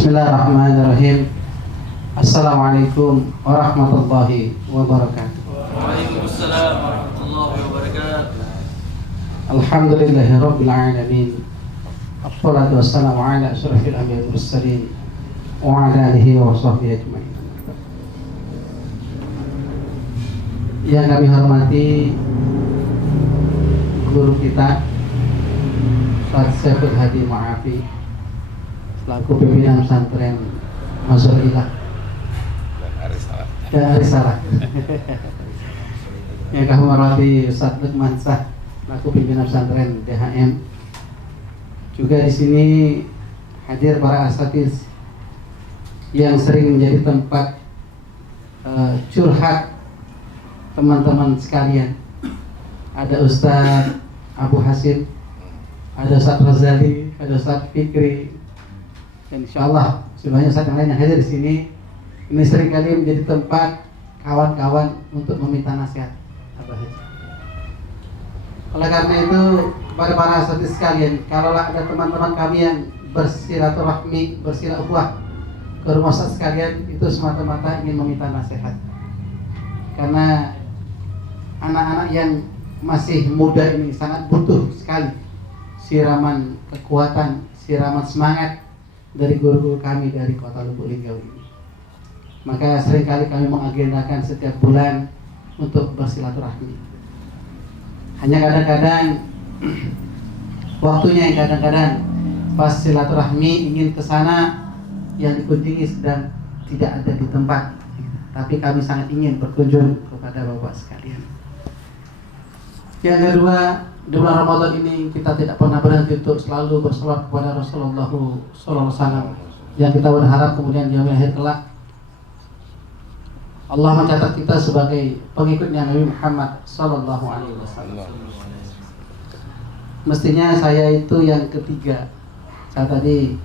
Bismillahirrahmanirrahim. Assalamualaikum warahmatullahi wabarakatuh. Waalaikumsalam warahmatullahi wabarakatuh. Alhamdulillahirabbil alamin. Assalatu wassalamu ala asyrafil anbiya'i wal mursalin wa ala alihi wa sahbihi ajmain. Yang kami hormati guru kita Ustaz Syaiful Hadi Ma'afi selaku pimpinan pesantren Mazhar dan Arisalah. Yang kami hormati Ustaz Lukman Shah selaku pimpinan pesantren DHM. Juga di sini hadir para asatiz yang sering menjadi tempat curhat teman-teman sekalian. Ada Ustaz Abu Hasim, ada Ustaz Razali, ada Ustaz Fikri, dan insyaallah semuanya Ustaz yang lain yang hadir di sini. Ini seringkali menjadi tempat kawan-kawan untuk meminta nasihat. Oleh karena itu, kepada para asatiz sekalian, kalau ada teman-teman kami yang bersilaturahmi, bersilaturah ke rumah Ustaz sekalian, itu semata-mata ingin meminta nasihat. Karena anak-anak yang masih muda ini sangat butuh sekali siraman kekuatan, siraman semangat dari guru-guru kami dari Kota Lubuk Linggau ini. Maka seringkali kami mengagendakan setiap bulan untuk bersilaturahmi. Hanya kadang-kadang waktunya yang kadang-kadang pas silaturahmi ingin ke sana, yang dikunjungi sedang tidak ada di tempat. Tapi kami sangat ingin berkunjung kepada Bapak sekalian. Yang kedua, di bulan Ramadan ini kita tidak pernah berhenti untuk selalu berselawat kepada Rasulullah SAW, yang kita berharap kemudian di akhir kelak Allah mencatat kita sebagai pengikutnya Nabi Muhammad SAW. Mestinya saya itu yang ketiga. Saya tadi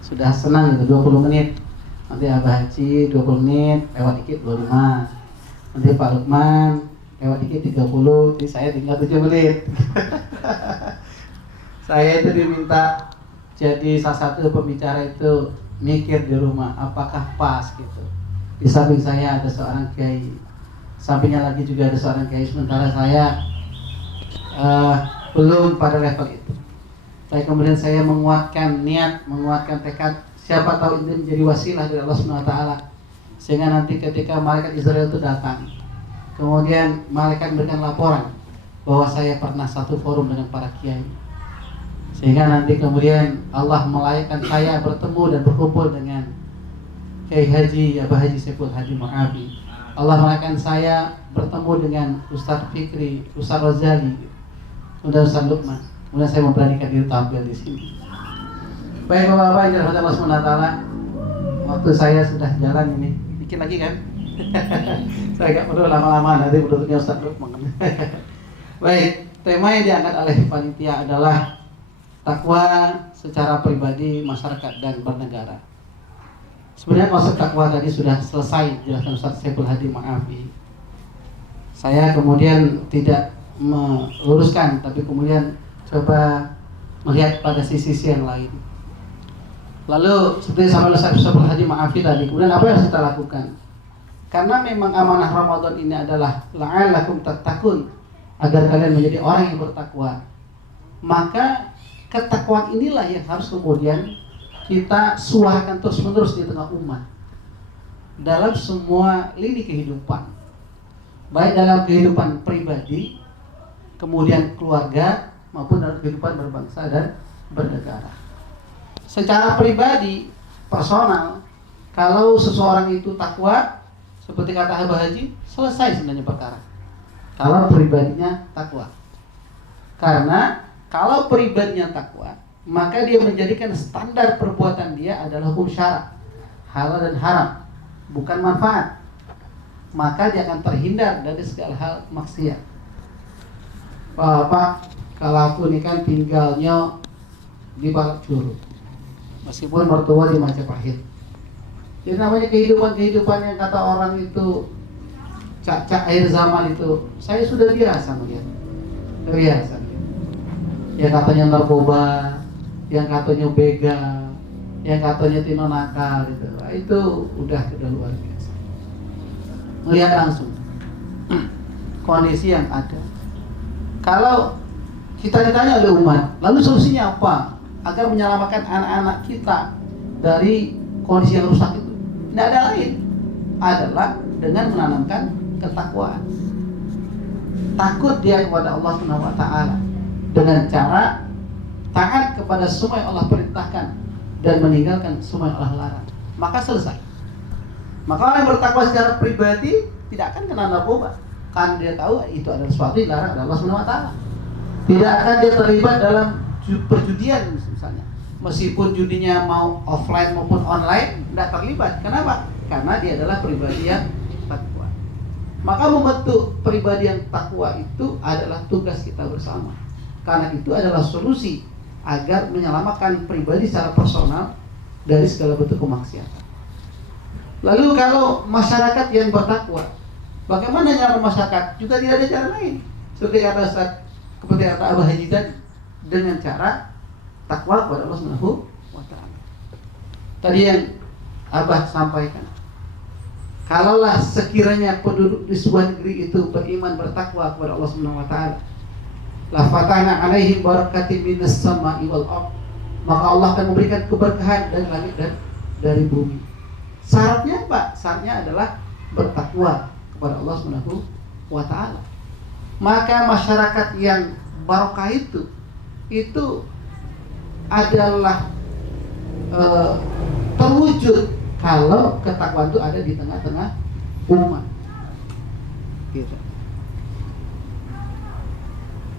sudah senang itu 20 menit. Nanti Abah Haji 20 menit, lewat dikit 25. Nanti Pak Lukman lewat dikit 30, jadi saya tinggal 7 menit. Saya itu diminta jadi salah satu pembicara itu mikir di rumah, apakah pas gitu. Di samping saya ada seorang kiai, sampingnya lagi juga ada seorang kiai, sementara saya belum pada level itu. Tapi kemudian saya menguatkan niat, menguatkan tekad, siapa tahu ini menjadi wasilah dari Allah SWT, sehingga nanti ketika malaikat Israel itu datang, kemudian malaikat memberikan laporan bahwa saya pernah satu forum dengan para kiai, sehingga nanti kemudian Allah melayakkan saya bertemu dan berkumpul dengan Kiai Haji Abah Haji Syaiful Hadi Ma'afi. Allah melayakkan saya bertemu dengan Ustaz Fikri, Ustaz Razali, dan Ustaz Lukman. Kemudian saya memberanikan diri tampil di sini. Baik Bapak-bapak yang dirahmati Allah SWT, waktu saya sudah jalan ini, dikit lagi kan? Saya nggak perlu lama-lama, nanti menurutnya Ustaz Lukman. Baik, tema yang diangkat oleh panitia adalah takwa secara pribadi, masyarakat, dan bernegara. Sebenarnya konsep takwa tadi sudah selesai dijelaskan Ustaz Syaiful Hadi Ma'afi. Saya kemudian tidak meluruskan, tapi kemudian coba melihat pada sisi-sisi yang lain. Lalu seperti sama Ustaz Syaiful Hadi Ma'afi tadi, kemudian apa yang harus kita lakukan? Karena memang amanah Ramadan ini adalah la'allakum tattaqun, agar kalian menjadi orang yang bertakwa. Maka ketakwaan inilah yang harus kemudian kita suarakan terus-menerus di tengah umat dalam semua lini kehidupan, baik dalam kehidupan pribadi, kemudian keluarga, maupun dalam kehidupan berbangsa dan bernegara. Secara pribadi, personal, kalau seseorang itu takwa, seperti kata Abah Haji, selesai sebenarnya perkara. Kalau pribadinya takwa, karena kalau pribadinya takwa, maka dia menjadikan standar perbuatan dia adalah hukum syara, halal dan haram, bukan manfaat. Maka dia akan terhindar dari segala hal maksiat. Pak, kalau aku ini kan tinggalnya di Balak Curug, meskipun mertua di Majapahit. Jadi namanya kehidupan yang kata orang itu cak-cak akhir zaman itu, saya sudah biasa melihat, biasa. Yang katanya narkoba, yang katanya begal, yang katanya tino nakal itu. Wah, itu udah luar biasa. Melihat langsung kondisi yang ada. Kalau kita ditanya oleh umat, lalu solusinya apa agar menyelamatkan anak-anak kita dari kondisi yang rusak itu? Tidak ada lain, adalah dengan menanamkan ketakwaan. Takut dia kepada Allah Subhanahu wa taala dengan cara taat kepada semua yang Allah perintahkan dan meninggalkan semua yang Allah larang. Maka selesai. Maka orang yang bertakwa secara pribadi tidak akan kena narkoba, karena dia tahu itu adalah sesuatu yang dilarang oleh Allah Subhanahu wa taala. Tidak akan dia terlibat dalam perjudian misalnya. Meskipun judinya mau offline maupun online, tidak terlibat. Kenapa? Karena dia adalah pribadi yang takwa. Maka membentuk pribadi yang takwa itu adalah tugas kita bersama. Karena itu adalah solusi agar menyelamatkan pribadi secara personal dari segala bentuk kemaksiatan. Lalu kalau masyarakat yang bertakwa, bagaimana cara masyarakat? Juga tidak ada cara lain. Seperti kata Abah Haji tadi, dengan cara takwa kepada Allah Subhanahu wa taala. Tadi yang Abah sampaikan, kalaulah sekiranya penduduk di sebuah negeri itu beriman bertakwa kepada Allah Subhanahu wa taala, la fatahna alaihim barakatin minas sama'i wal ardh, maka Allah akan memberikan keberkahan dari langit dan dari bumi. Syaratnya apa? Syaratnya adalah bertakwa kepada Allah Subhanahu wa taala. Maka masyarakat yang barokah itu adalah terwujud kalau ketakwaan itu ada di tengah-tengah umat. Gitu.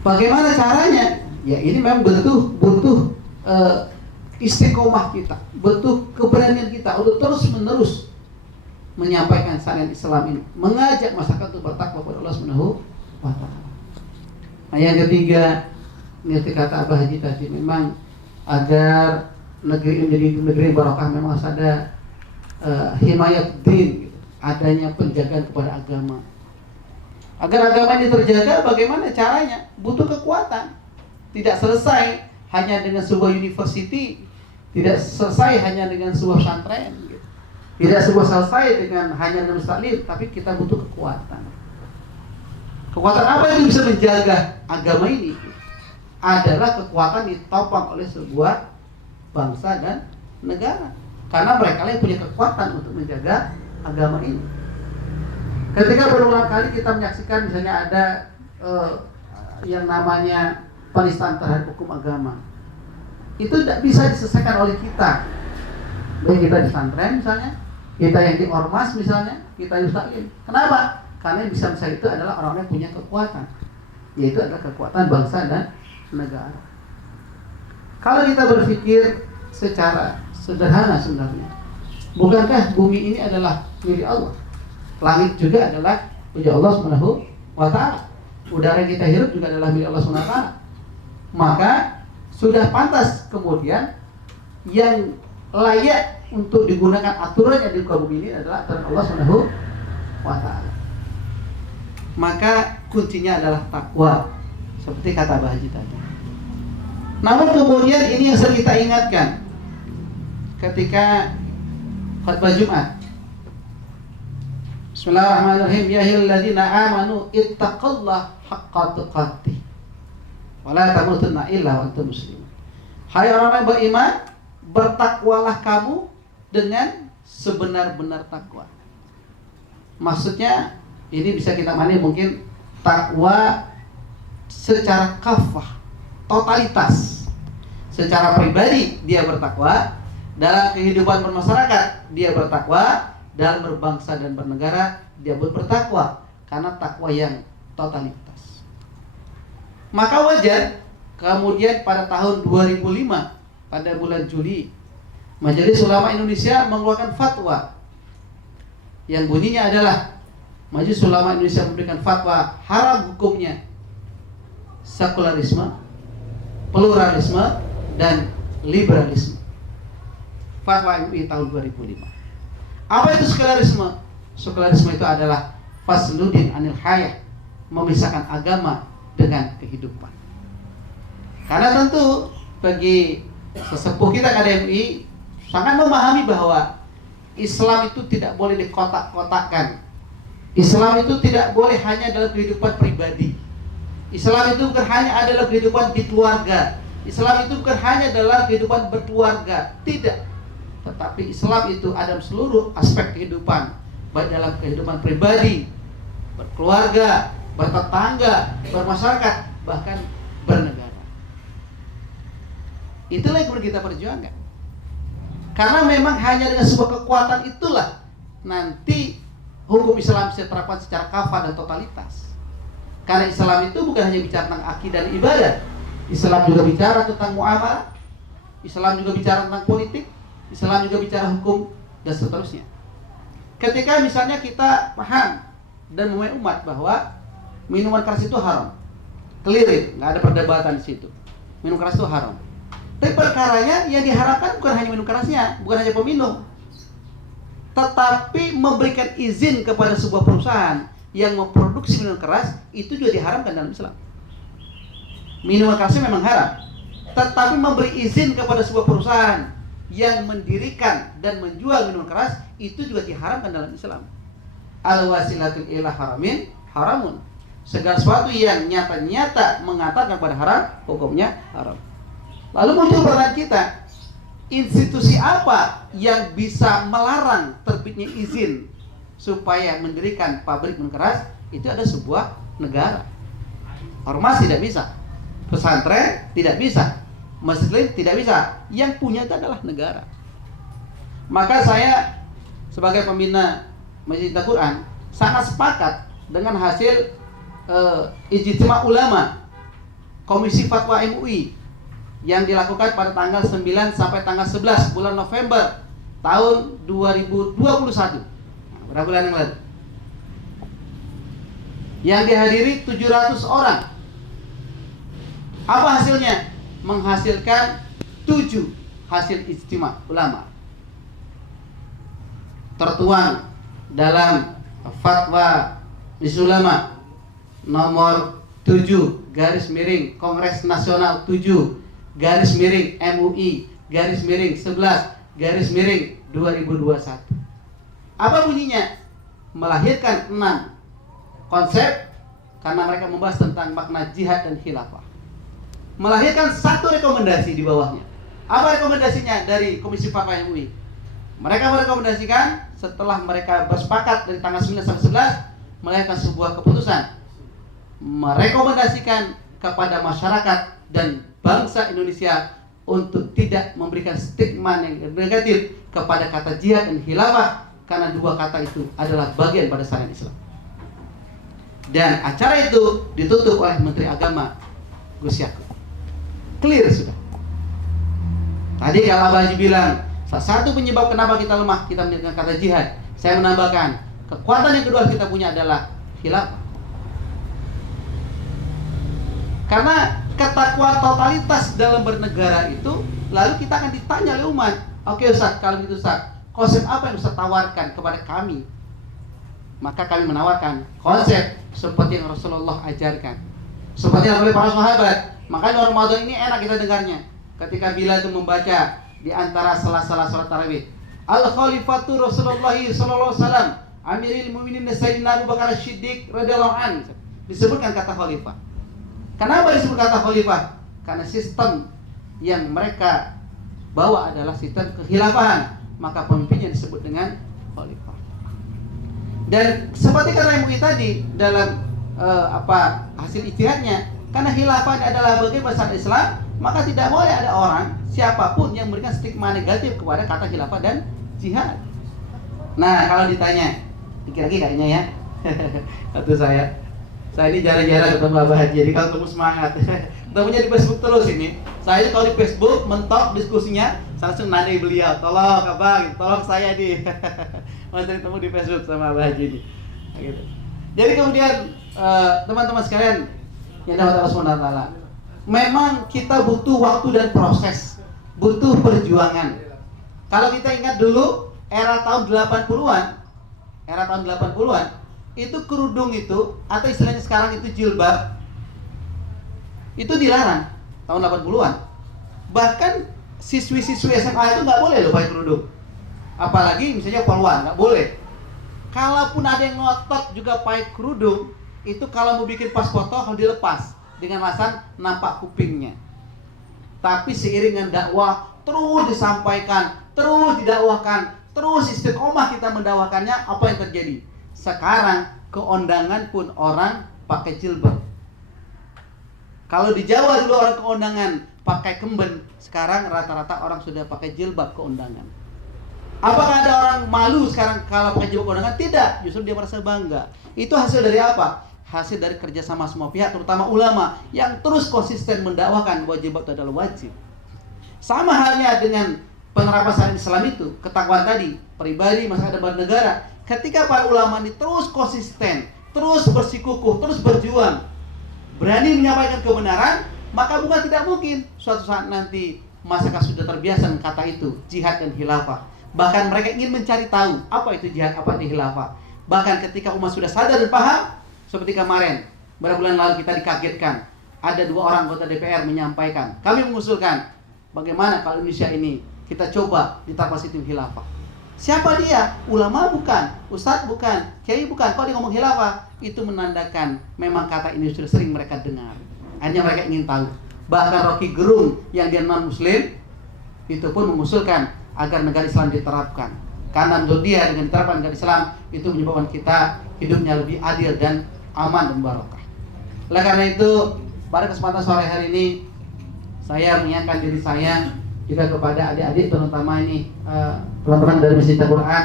Bagaimana caranya? Ya ini memang butuh istiqomah kita, butuh keberanian kita untuk terus-menerus menyampaikan syariat Islam ini, mengajak masyarakat untuk bertakwa kepada Allah Subhanahu wa taala. Nah, yang ketiga, ngerti kata Abah Haji tadi, memang agar negeri ini menjadi negeri barokah memang harus ada himayat din, gitu. Adanya penjagaan kepada agama. Agar agama ini terjaga, bagaimana caranya? Butuh kekuatan. Tidak selesai hanya dengan sebuah university, tidak selesai hanya dengan sebuah pesantren, gitu. Tidak selesai dengan hanya nulis taklim, tapi kita butuh kekuatan. Kekuatan apa yang bisa menjaga agama ini? Adalah kekuatan ditopang oleh sebuah bangsa dan negara. Karena mereka yang punya kekuatan untuk menjaga agama ini. Ketika berulang kali kita menyaksikan misalnya ada yang namanya penistaan terhadap hukum agama, itu tidak bisa diselesaikan oleh kita. Baik kita di pesantren misalnya, kita yang di ormas misalnya, kita di taklim. Kenapa? Karena yang bisa menyelesaikan itu adalah orang yang punya kekuatan, yaitu adalah kekuatan bangsa dan negara. Kalau kita berpikir secara sederhana sebenarnya, bukankah bumi ini adalah milik Allah? Langit juga adalah milik Allah Subhanahu wa taala. Udara yang kita hirup juga adalah milik Allah Subhanahu wa taala. Maka sudah pantas kemudian yang layak untuk digunakan aturan yang di muka bumi ini adalah aturan Allah Subhanahu wa taala. Maka kuncinya adalah takwa, seperti kata Abah Haji tadi. Namun kemudian ini yang sering kita ingatkan ketika khutbah Jumat. Bismillahirrahmanirrahim. Ya ayyuhalladzina amanu ittaqullaha haqqa tuqatih wa la tamutunna illa wa antum muslimun. Hai orang yang beriman, bertakwalah kamu dengan sebenar-benar takwa. Maksudnya ini bisa kita maknai mungkin takwa secara kafah, totalitas. Secara pribadi dia bertakwa, dalam kehidupan bermasyarakat dia bertakwa, dalam berbangsa dan bernegara dia bertakwa, karena takwa yang totalitas. Maka wajar kemudian pada tahun 2005 pada bulan Juli, Majelis Ulama Indonesia mengeluarkan fatwa yang bunyinya adalah Majelis Ulama Indonesia memberikan fatwa haram hukumnya sekularisme, pluralisme, dan liberalisme. Fatwa MUI tahun 2005. Apa itu sekularisme? Sekularisme itu adalah fasludin anil hayah, memisahkan agama dengan kehidupan. Karena tentu bagi sesepuh kita KDMI, sangat memahami bahwa Islam itu tidak boleh dikotak-kotakkan. Islam itu tidak boleh hanya dalam kehidupan pribadi. Islam itu bukan hanya adalah kehidupan di keluarga. Islam itu bukan hanya dalam kehidupan berkeluarga. Tidak. Tetapi Islam itu ada dalam seluruh aspek kehidupan, baik dalam kehidupan pribadi, berkeluarga, bertetangga, bermasyarakat, bahkan bernegara. Itulah yang perlu kita perjuangkan. Karena memang hanya dengan sebuah kekuatan itulah nanti hukum Islam bisa diterapkan secara kafah dan totalitas. Karena Islam itu bukan hanya bicara tentang akidah dan ibadah. Islam juga bicara tentang muamalah. Islam juga bicara tentang politik. Islam juga bicara hukum dan seterusnya. Ketika misalnya kita paham dan memahami umat bahwa minuman keras itu haram, clear, nggak ada perdebatan di situ. Minum keras itu haram. Tapi perkaranya yang diharapkan bukan hanya minum kerasnya, bukan hanya peminum, tetapi memberikan izin kepada sebuah perusahaan yang memproduksi minuman keras, itu juga diharamkan dalam Islam. Minuman kerasnya memang haram, tetapi memberi izin kepada sebuah perusahaan yang mendirikan dan menjual minuman keras, itu juga diharamkan dalam Islam. Al-wasilatul ila haramin haramun. Segala sesuatu yang nyata-nyata mengatakan pada haram, hukumnya haram. Lalu muncul pertanyaan kita, institusi apa yang bisa melarang terbitnya izin supaya mendirikan pabrik minuman keras? Itu ada sebuah negara. Ormas tidak bisa, pesantren tidak bisa, masjid tidak bisa. Yang punya itu adalah negara. Maka saya sebagai pembina Masjid Al-Quran sangat sepakat dengan hasil ijtima ulama Komisi Fatwa MUI yang dilakukan pada tanggal 9 sampai tanggal 11 bulan November tahun 2021. Berapa bulan yang lalu? Yang dihadiri 700 orang. Apa hasilnya? Menghasilkan 7 hasil ijtima ulama. Tertuang dalam Fatwa Majelis Ulama nomor 7 garis miring Kongres Nasional 7 garis miring MUI garis miring 11 garis miring 2021. Apa bunyinya? Melahirkan 6 konsep karena mereka membahas tentang makna jihad dan khilafah. Melahirkan 1 rekomendasi di bawahnya. Apa rekomendasinya dari Komisi Fatwa MUI? Mereka merekomendasikan setelah mereka bersepakat dari tanggal 9 sampai 11 melahirkan sebuah keputusan, merekomendasikan kepada masyarakat dan bangsa Indonesia untuk tidak memberikan stigma negatif kepada kata jihad dan khilafah, karena 2 kata itu adalah bagian pada syariat Islam. Dan acara itu ditutup oleh Menteri Agama Gus Yakut. Clear sudah. Tadi kalau Abah Haji bilang salah satu penyebab kenapa kita lemah, kita mendengar kata jihad. Saya menambahkan, kekuatan yang kedua kita punya adalah khilafah. Karena ketakwaan totalitas dalam bernegara itu, lalu kita akan ditanya oleh umat, oke Ustaz, kalau gitu Ustaz, konsep apa yang Ustaz tawarkan kepada kami? Maka kami menawarkan konsep seperti yang Rasulullah ajarkan, seperti yang oleh para sahabat. Makanya Ramadan ini enak kita dengarnya. Ketika Bilal itu membaca di antara sela-sela salat tarawih, Al-Khalifatu Rasulullah sallallahu alaihi wasallam, Amiril Mukminin Sayyidina Abu Bakar As-Siddiq radhiyallahu anhu. Disebutkan kata khalifah. Kenapa disebut kata khalifah? Karena sistem yang mereka bawa adalah sistem kekhilafahan, maka pemimpinnya disebut dengan khalifah. Dan seperti kata MUI tadi dalam hasil ijtihadnya, karena khilafah adalah bagian besar Islam, maka tidak boleh ada orang siapapun yang memberikan stigma negatif kepada kata khilafah dan jihad. Nah, kalau ditanya, pikir lagi kayaknya ya. Kata saya ini jarang-jarang ketemu Abah Haji, jadi kalau ketemu semangat. Ketemunya di Facebook terus ini. Saya kalau di Facebook mentok diskusinya, saya langsung nanya beliau, tolong Abah, tolong saya di masih ketemu di Facebook sama Abah Haji ini. Gitu. Jadi kemudian teman-teman sekalian yang dapat Allah SWT, memang kita butuh waktu dan proses, butuh perjuangan. Kalau kita ingat dulu era tahun 80-an, itu kerudung itu, atau istilahnya sekarang itu jilbab, itu dilarang tahun 80-an. Bahkan siswi-siswi SMA itu nggak boleh loh pakai kerudung. Apalagi misalnya polwan, nggak boleh. Kalaupun ada yang ngotot juga pakai kerudung, itu kalau mau bikin pas foto harus dilepas dengan alasan nampak kupingnya. Tapi seiring dengan dakwah terus disampaikan, terus didakwahkan, terus istiqomah kita mendakwakannya, apa yang terjadi? Sekarang keundangan pun orang pakai jilbab. Kalau di Jawa dulu orang keundangan pakai kemben, sekarang rata-rata orang sudah pakai jilbab keundangan. Apakah ada orang malu sekarang kalau pakai jilbab keundangan? Tidak, justru dia merasa bangga. Itu hasil dari apa? Hasil dari kerjasama semua pihak, terutama ulama yang terus konsisten mendakwakan bahwa jilbab itu adalah wajib. Sama halnya dengan penerapan syariat Islam itu, ketakwaan tadi, pribadi, masyarakat, dan bernegara. Ketika para ulama ini terus konsisten, terus bersikukuh, terus berjuang, berani menyampaikan kebenaran, maka bukan tidak mungkin suatu saat nanti masyarakat sudah terbiasa dengan kata itu, jihad dan khilafah. Bahkan mereka ingin mencari tahu apa itu jihad, apa itu khilafah. Bahkan ketika umat sudah sadar dan paham, seperti kemarin, beberapa bulan lalu kita dikagetkan, ada 2 orang anggota DPR menyampaikan, kami mengusulkan bagaimana kalau Indonesia ini kita coba diterapkan sistem khilafah. Siapa dia? Ulama bukan, ustadz bukan, kiai bukan. Kalau dia ngomong khilafah, itu menandakan memang kata ini sudah sering mereka dengar. Hanya mereka ingin tahu. Bahkan Rocky Gerung yang dia non Muslim itu pun mengusulkan agar negara Islam diterapkan. Karena menurut dia dengan diterapkan negara Islam itu menyebabkan kita hidupnya lebih adil dan aman dan barokah. Oleh karena itu, pada kesempatan sore hari ini saya mengingatkan diri saya juga kepada adik-adik, terutama ini teman-teman dari Masjid Al-Quran.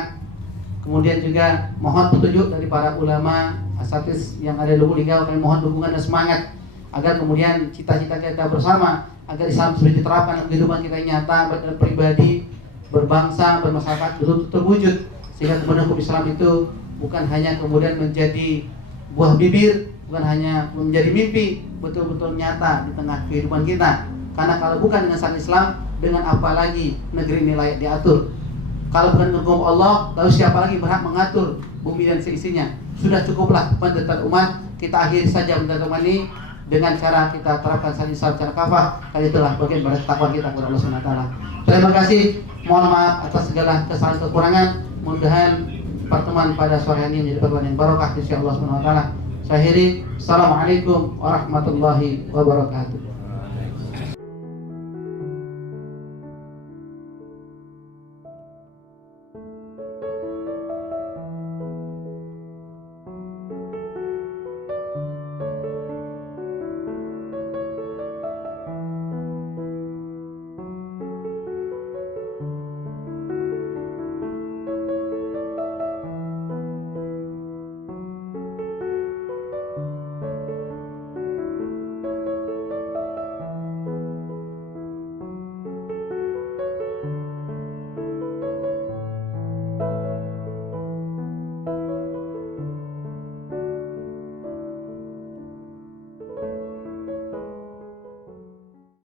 Kemudian juga mohon petunjuk dari para ulama asatidz yang ada di Lubuk Linggau. Kami mohon dukungan dan semangat agar kemudian cita-cita kita bersama agar Islam sudah diterapkan dalam kehidupan kita yang nyata, pribadi, berbangsa, bermasyarakat betul-betul terwujud, sehingga kemudian hukum Islam itu bukan hanya kemudian menjadi buah bibir, bukan hanya menjadi mimpi, betul-betul nyata di tengah kehidupan kita. Karena kalau bukan dengan syariat Islam, dengan apa lagi negeri ini layak diatur? Kalau bukan dengan hukum Allah, lalu siapa lagi berhak mengatur bumi dan seisinya? Sudah cukuplah penderitaan umat. Kita akhiri saja penderitaan umat ini dengan cara kita terapkan syariat Islam secara kafah. Kali itulah bagian dari takwa kita kepada Allah Subhanahu wa taala. Terima kasih. Mohon maaf atas segala kesalahan kekurangan. Mudah-mudahan pertemuan pada sore ini menjadi pertemuan yang barokah insya Allah Subhanahu wa taala. Saya akhiri. Assalamualaikum warahmatullahi wabarakatuh.